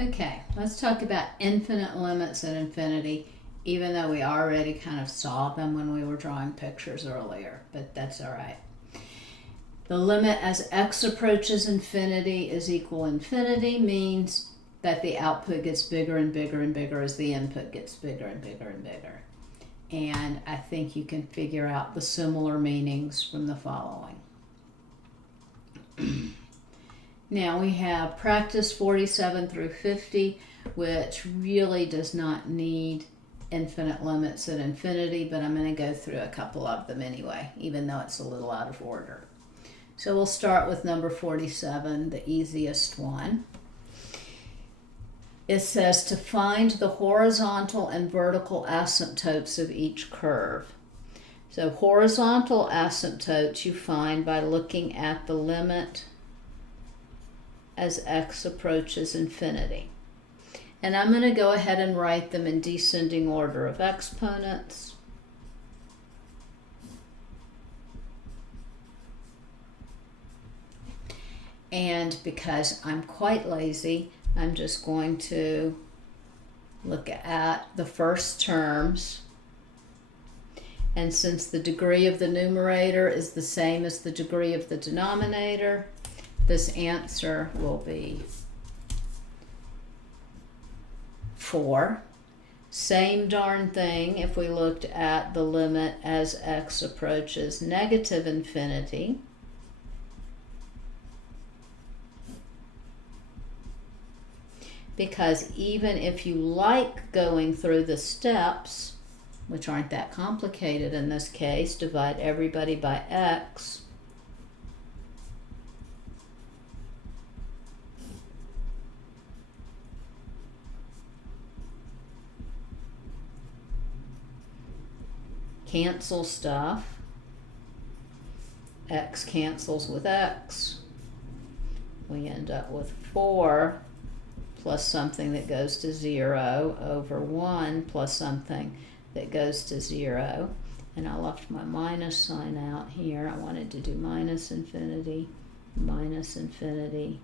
Okay, let's talk about infinite limits at infinity, even though we already kind of saw them when we were drawing pictures earlier, but that's all right. The limit as x approaches infinity is equal infinity means that the output gets bigger and bigger and bigger as the input gets bigger and bigger and bigger. And I think you can figure out the similar meanings from the following. Now we have practice 47 through 50, which really does not need infinite limits at infinity, but I'm going to go through a couple of them anyway, even though it's a little out of order. So we'll start with number 47, the easiest one. It says to find the horizontal and vertical asymptotes of each curve. So horizontal asymptotes you find by looking at the limit as x approaches infinity. And I'm going to go ahead and write them in descending order of exponents. And because I'm quite lazy, I'm just going to look at the first terms. And since the degree of the numerator is the same as the degree of the denominator, this answer will be 4. Same darn thing if we looked at the limit as x approaches negative infinity. Because even if you like going through the steps, which aren't that complicated in this case, divide everybody by x, cancel stuff, x cancels with x, we end up with 4 plus something that goes to 0 over 1 plus something that goes to 0. And I left my minus sign out here. I wanted to do minus infinity, minus infinity,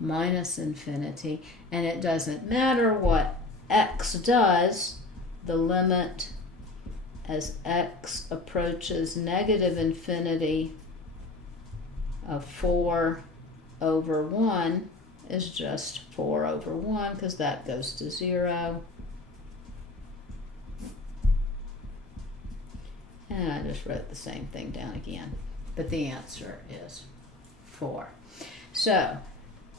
minus infinity. And it doesn't matter what x does, the limit as x approaches negative infinity of 4 over 1 is just 4 over 1 because that goes to 0. And I just wrote the same thing down again. But the answer is 4. So,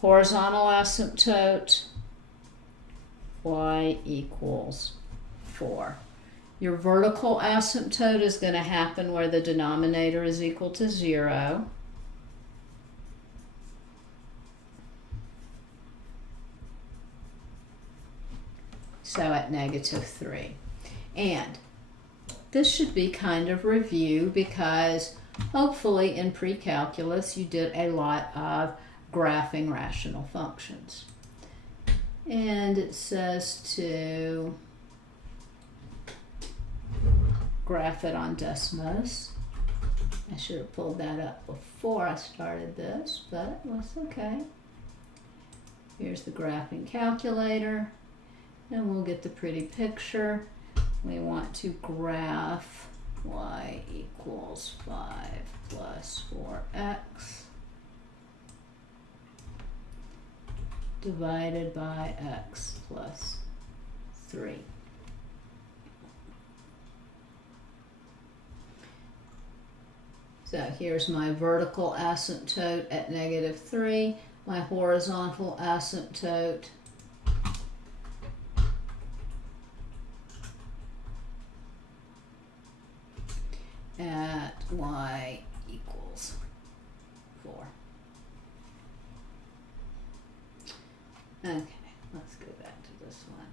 horizontal asymptote, y equals 4. Your vertical asymptote is going to happen where the denominator is equal to 0. So at negative 3. And this should be kind of review because hopefully in pre-calculus you did a lot of graphing rational functions. And it says to graph it on Desmos. I should have pulled that up before I started this, but that's okay. Here's the graphing calculator, and we'll get the pretty picture. We want to graph y equals 5 plus 4x divided by x plus 3. So here's my vertical asymptote at negative 3, my horizontal asymptote at y equals 4. Okay, let's go back to this one.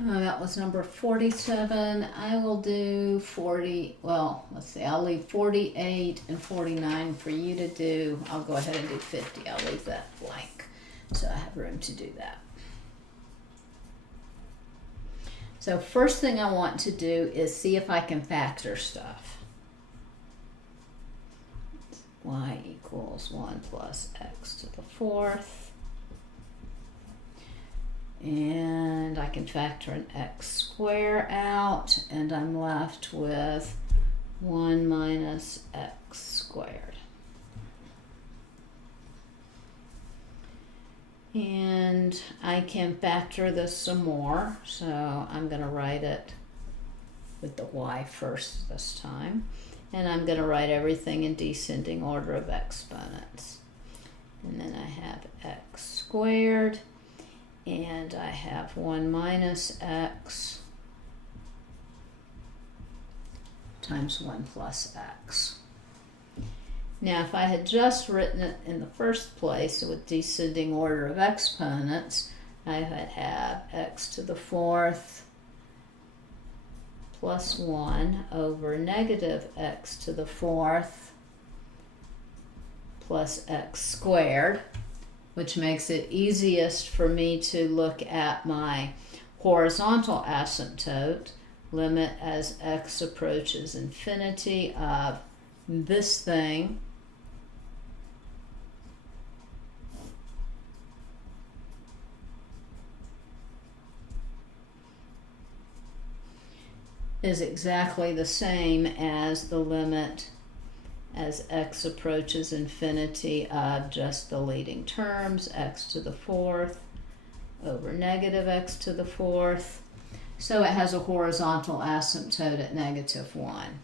That was number 47. I will do 40, well, let's see, I'll leave 48 and 49 for you to do. I'll go ahead and do 50. I'll leave that blank so I have room to do that. So first thing I want to do is see if I can factor stuff. y equals 1 plus x to the fourth. And I can factor an x squared out, and I'm left with 1 minus x squared. And I can factor this some more, so I'm going to write it with the y first this time. And I'm going to write everything in descending order of exponents. And then I have x squared, and I have 1 minus x times 1 plus x. Now, if I had just written it in the first place with descending order of exponents, I would have x to the fourth plus 1 over negative x to the fourth plus x squared, which makes it easiest for me to look at my horizontal asymptote, limit as x approaches infinity of this thing is exactly the same as the limit as x approaches infinity of just the leading terms, x to the fourth over negative x to the fourth. So it has a horizontal asymptote at -1.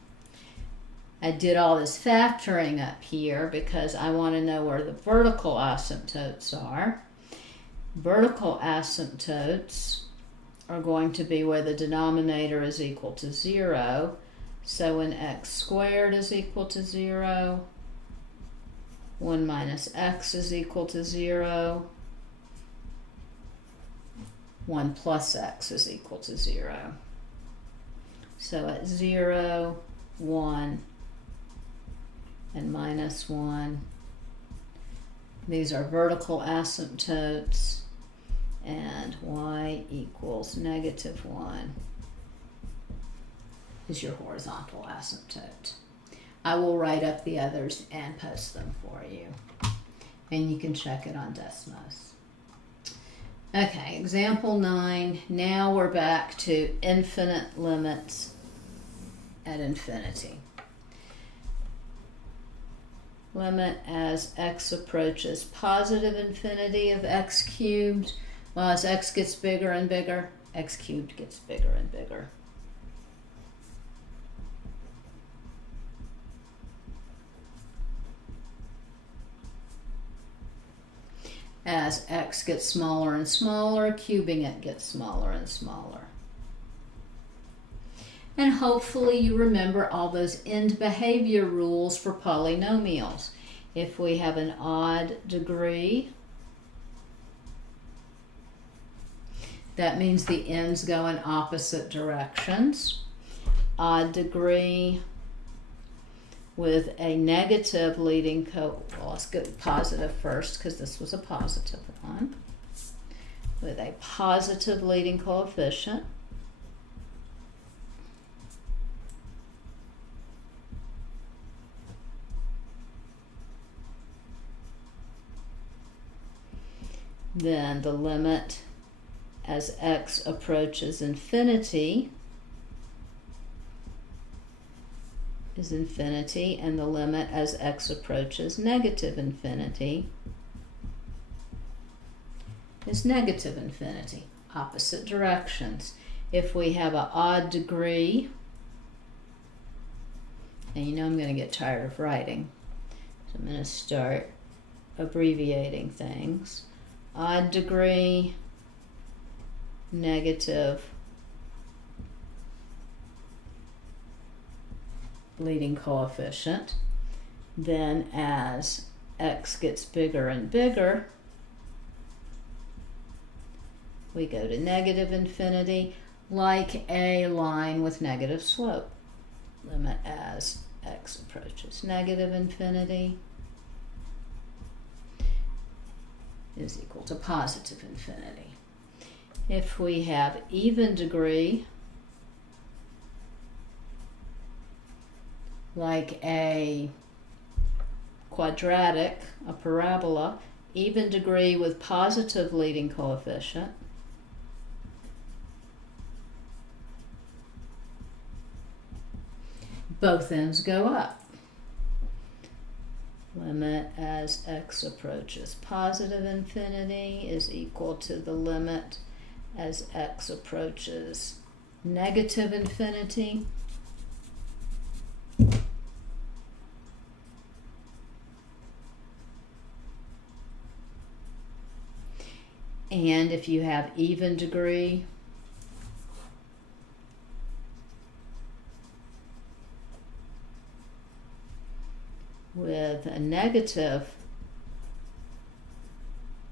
I did all this factoring up here because I want to know where the vertical asymptotes are. Vertical asymptotes are going to be where the denominator is equal to 0. So when x squared is equal to 0, 1 minus x is equal to 0, 1 plus x is equal to 0. So at 0, 1, and -1, these are vertical asymptotes, and y equals -1 is your horizontal asymptote. I will write up the others and post them for you, and you can check it on Desmos. Okay, example 9. Now we're back to infinite limits at infinity. Limit as x approaches positive infinity of x cubed. Well, as x gets bigger and bigger, x cubed gets bigger and bigger. As x gets smaller and smaller, cubing it gets smaller and smaller. And hopefully you remember all those end behavior rules for polynomials. If we have an odd degree, that means the ends go in opposite directions. Odd degree with a negative leading well, let's go positive first because this was a positive one. With a positive leading coefficient. Then the limit as x approaches infinity is infinity, and the limit as x approaches negative infinity is negative infinity, opposite directions. If we have an odd degree, and you know I'm going to get tired of writing, so I'm going to start abbreviating things. Odd degree, negative leading coefficient. Then as x gets bigger and bigger, we go to negative infinity, like a line with negative slope. Limit as x approaches negative infinity is equal to positive infinity. If we have even degree, like a quadratic, a parabola, even degree with positive leading coefficient. Both ends go up. Limit as x approaches positive infinity is equal to the limit as x approaches negative infinity. And if you have even degree, with a negative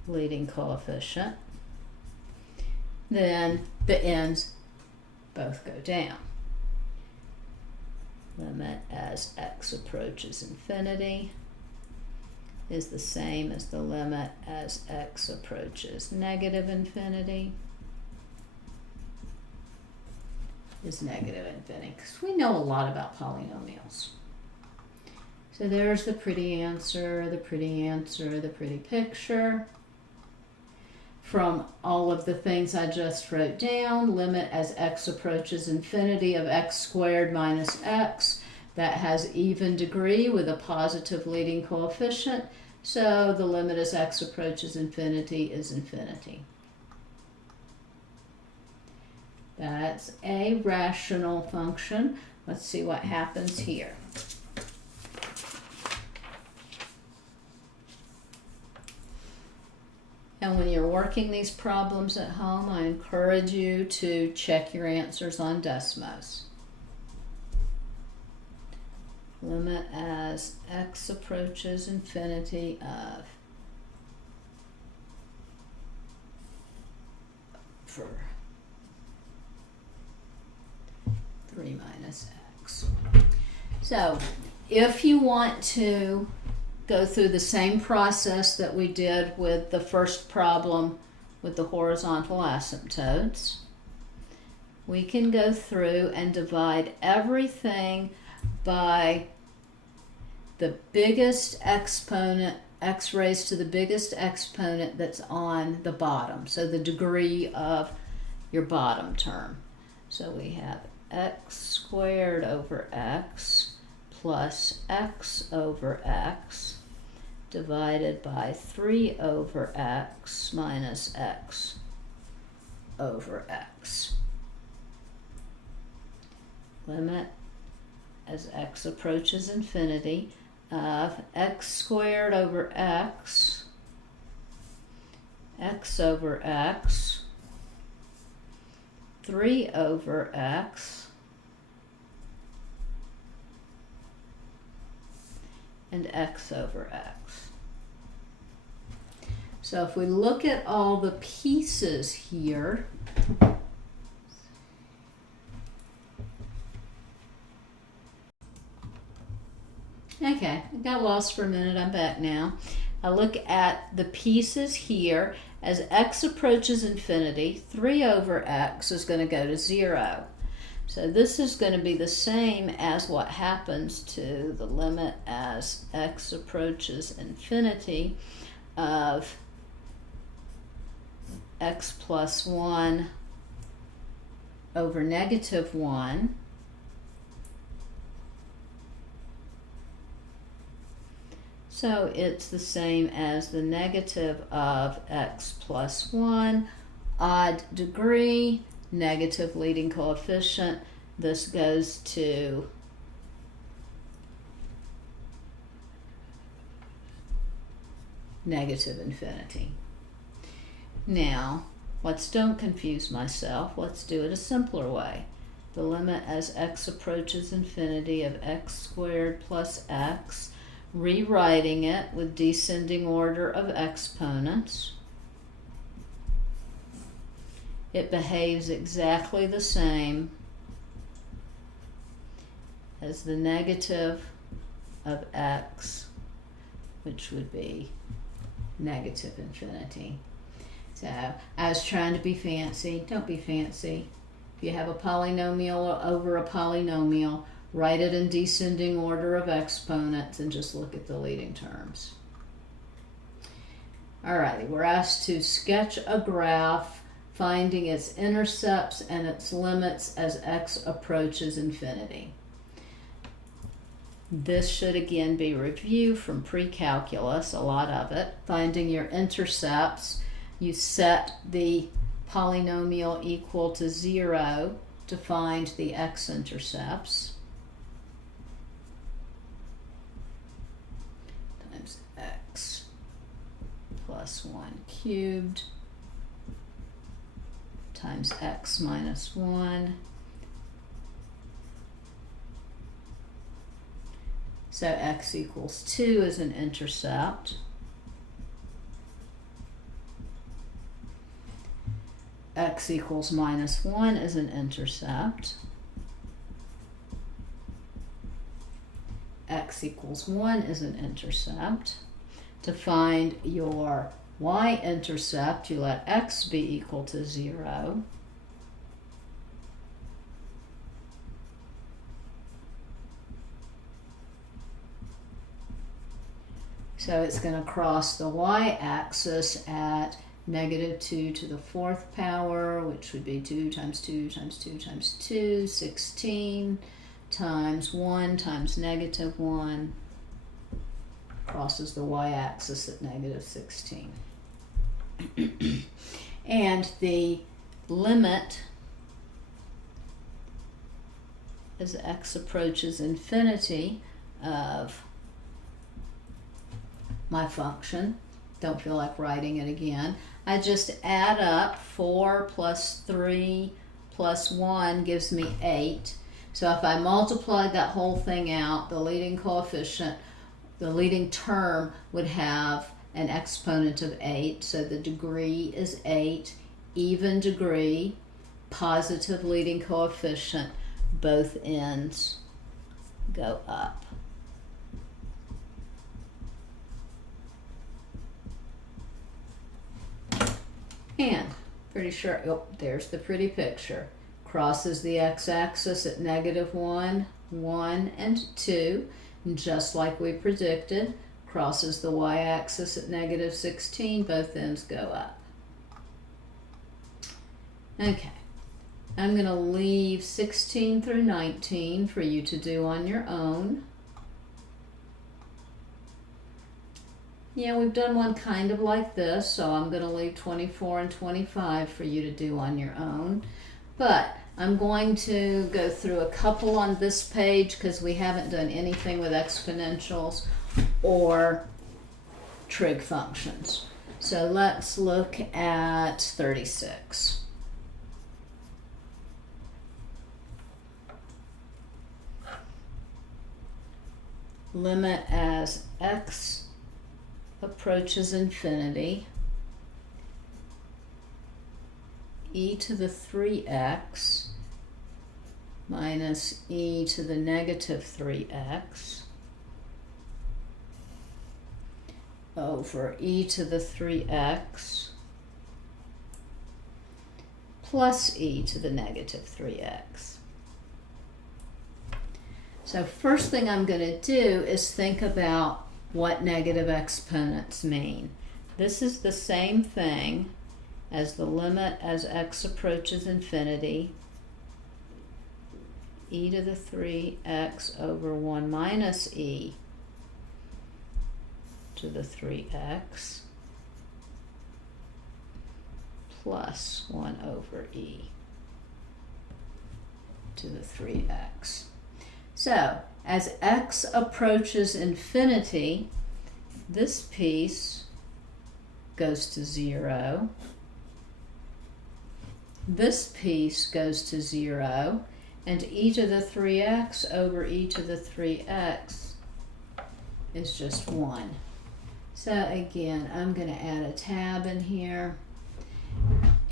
leading coefficient, then the ends both go down. Limit as x approaches infinity is the same as the limit as x approaches negative infinity is negative infinity, because we know a lot about polynomials. So there's the pretty answer, the pretty answer, the pretty picture. From all of the things I just wrote down, limit as x approaches infinity of x squared minus x, that has even degree with a positive leading coefficient. So the limit as x approaches infinity is infinity. That's a rational function. Let's see what happens here. And when you're working these problems at home, I encourage you to check your answers on Desmos. Limit as x approaches infinity of for 3 minus x. So if you want to go through the same process that we did with the first problem with the horizontal asymptotes, we can go through and divide everything by the biggest exponent, x raised to the biggest exponent that's on the bottom, so the degree of your bottom term. So we have x squared over x plus x over x divided by 3 over x minus x over x. Limit as x approaches infinity of x squared over x, x over x, 3 over x, and x over x. So if we look at all the pieces here, okay, I got lost for a minute, I'm back now. I look at the pieces here. As x approaches infinity, 3 over x is going to go to 0. So this is going to be the same as what happens to the limit as x approaches infinity of x plus 1 over negative 1 So it's the same as the negative of x plus 1, odd degree, negative leading coefficient. This goes to negative infinity. Now, don't confuse myself. Let's do it a simpler way. The limit as x approaches infinity of x squared plus x, rewriting it with descending order of exponents. It behaves exactly the same as the negative of x, which would be negative infinity. So I was trying to be fancy. Don't be fancy. If you have a polynomial over a polynomial, write it in descending order of exponents, and just look at the leading terms. Alrighty, we're asked to sketch a graph finding its intercepts and its limits as x approaches infinity. This should again be review from pre-calculus, a lot of it. Finding your intercepts, you set the polynomial equal to 0 to find the x-intercepts. Times x plus 1 cubed times x minus 1. So x equals 2 is an intercept. X equals minus 1 is an intercept. X equals 1 is an intercept. To find your y-intercept, you let x be equal to 0. So it's going to cross the y-axis at negative 2 to the 4th power, which would be 2 times 2 times 2 times 2, 16, times 1 times negative 1, crosses the y-axis at negative 16. And the limit as x approaches infinity of my function, don't feel like writing it again, I just add up 4 plus 3 plus 1 gives me 8. So if I multiplied that whole thing out, the leading coefficient, the leading term would have an exponent of 8. So the degree is 8, even degree, positive leading coefficient, both ends go up. And pretty sure, oh, there's the pretty picture. Crosses the x-axis at negative 1, 1, and 2. And just like we predicted, crosses the y-axis at negative 16, both ends go up. Okay, I'm going to leave 16 through 19 for you to do on your own. Yeah, we've done one kind of like this, so I'm going to leave 24 and 25 for you to do on your own. But I'm going to go through a couple on this page because we haven't done anything with exponentials or trig functions. So let's look at 36. Limit as x approaches infinity, e to the 3x minus e to the negative 3x over e to the 3x plus e to the negative 3x. So first thing I'm going to do is think about what negative exponents mean. This is the same thing as the limit as x approaches infinity, e to the 3x over 1 minus e to the 3x plus 1 over e to the 3x. So, as x approaches infinity, this piece goes to 0. This piece goes to 0. And e to the 3x over e to the 3x is just 1. So again, I'm going to add a tab in here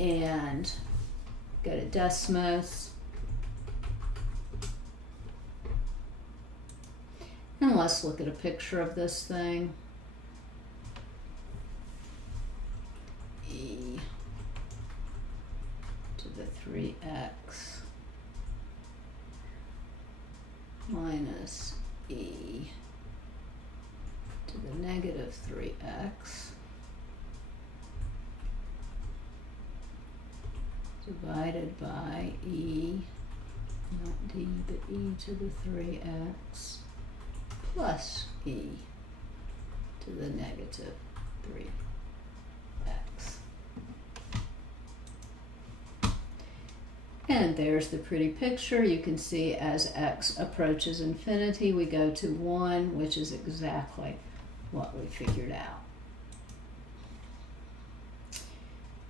and go to Desmos. And let's look at a picture of this thing. E to the 3x minus e to the negative 3x divided by e, not d, but e to the 3x plus e to the negative 3x. And there's the pretty picture. You can see as x approaches infinity, we go to 1, which is exactly what we figured out.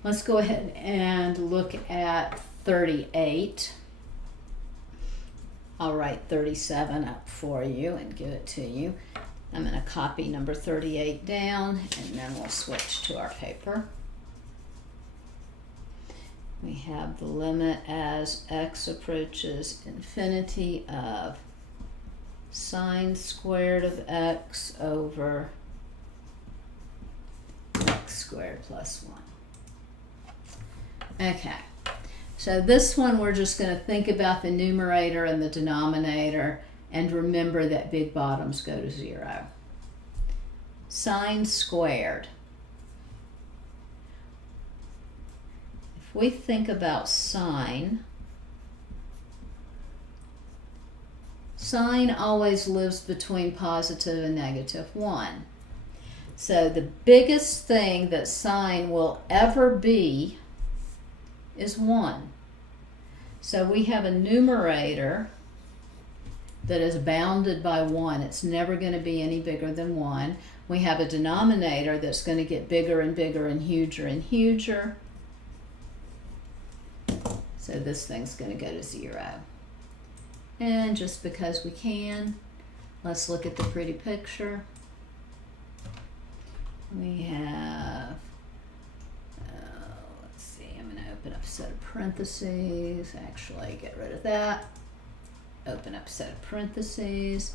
Let's go ahead and look at 38. I'll write 37 up for you and give it to you. I'm going to copy number 38 down, and then we'll switch to our paper. We have the limit as x approaches infinity of sine squared of x over x squared plus 1. Okay, so this one we're just going to think about the numerator and the denominator and remember that big bottoms go to 0. Sine squared. If we think about sine, sine always lives between positive and negative 1. So the biggest thing that sine will ever be is 1. So we have a numerator that is bounded by 1. It's never going to be any bigger than 1. We have a denominator that's going to get bigger and bigger and huger and huger. So this thing's going to go to 0. And just because we can, let's look at the pretty picture. We have, let's see, I'm going to open up a set of parentheses. Actually, get rid of that. Open up a set of parentheses.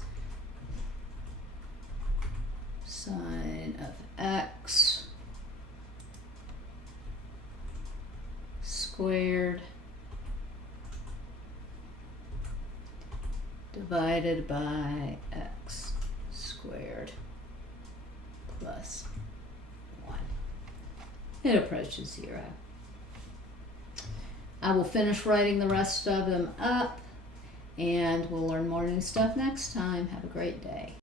Sine of x squared divided by x squared plus 1. It approaches 0. I will finish writing the rest of them up, and we'll learn more new stuff next time. Have a great day.